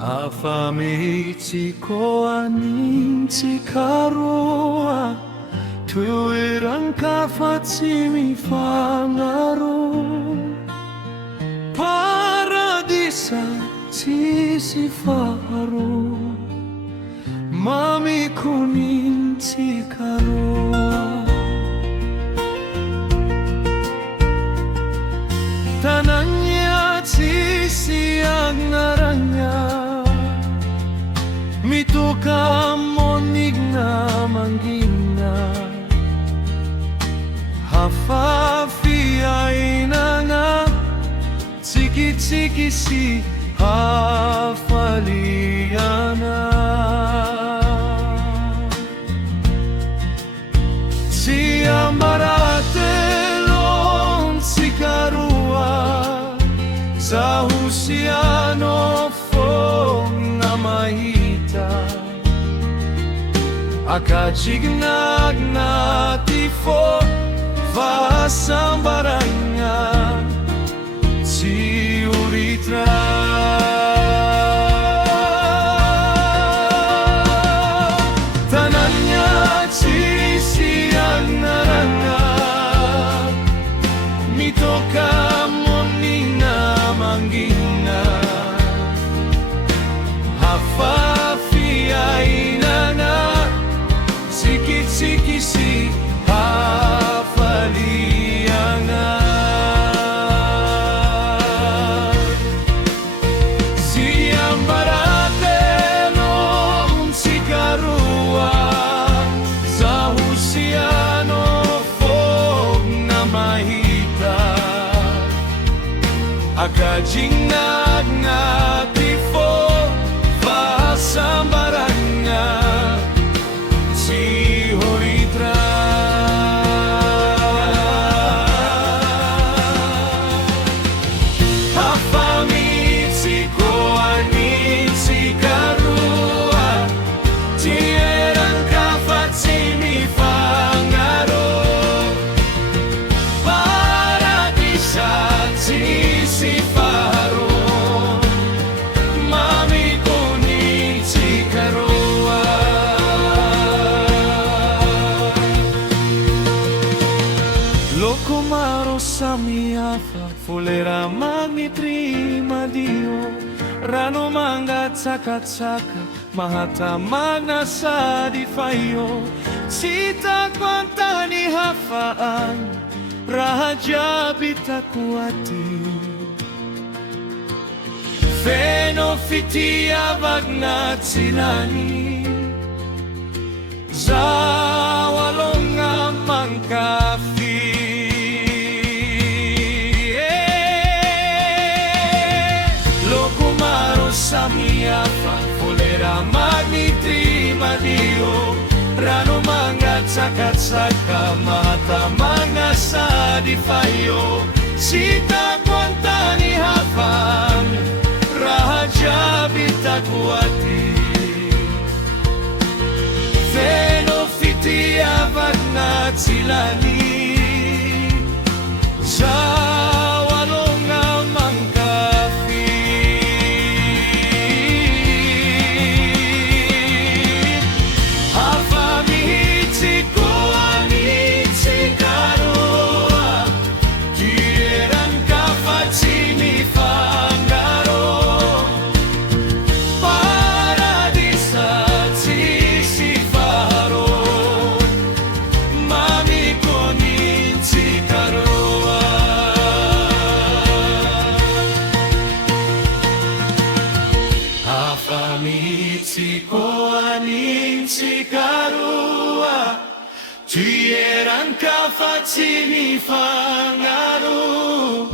Afamiti ko aninti karoa tuwirang kafatimi fangaro paradisa sisifaro mami kuninti karoa tanangnya sisiang naranya mito ka monig na manggina hafafi ay na nga tsiki-tsiki si hafaliana si amaratelon si karua sa husiano fong na mahita akajignag na tifo vasambaranga si uritra tananya sisiang naranga mitoka monina manggina hafafi ainana sikit-sikit si hafaliana si ambaratelon si karua sa husiano fog na mahita akajingnag nga tifo vasambaranga si horitra hafamit si koanit si karua tierang kafat sini fangaro paradisat si faro mami kuning si karua Lokomaro samiafa fulera magnitrima dio rano mangat sakat-sakat mahata magna sa di fayo sita kwanta ni hafaan rahaja bitakuati fenofitia bagnat silani zawalonga mangkafi Samiafa fulera magnitrima dio rano mangat sakat-saka mata mga sa di fayo sita kwanta ni hafan rahaja bitakuati fenofitia vagnat silani zawalonga mangkafi si koanin si karua tierang kafat sini fangaro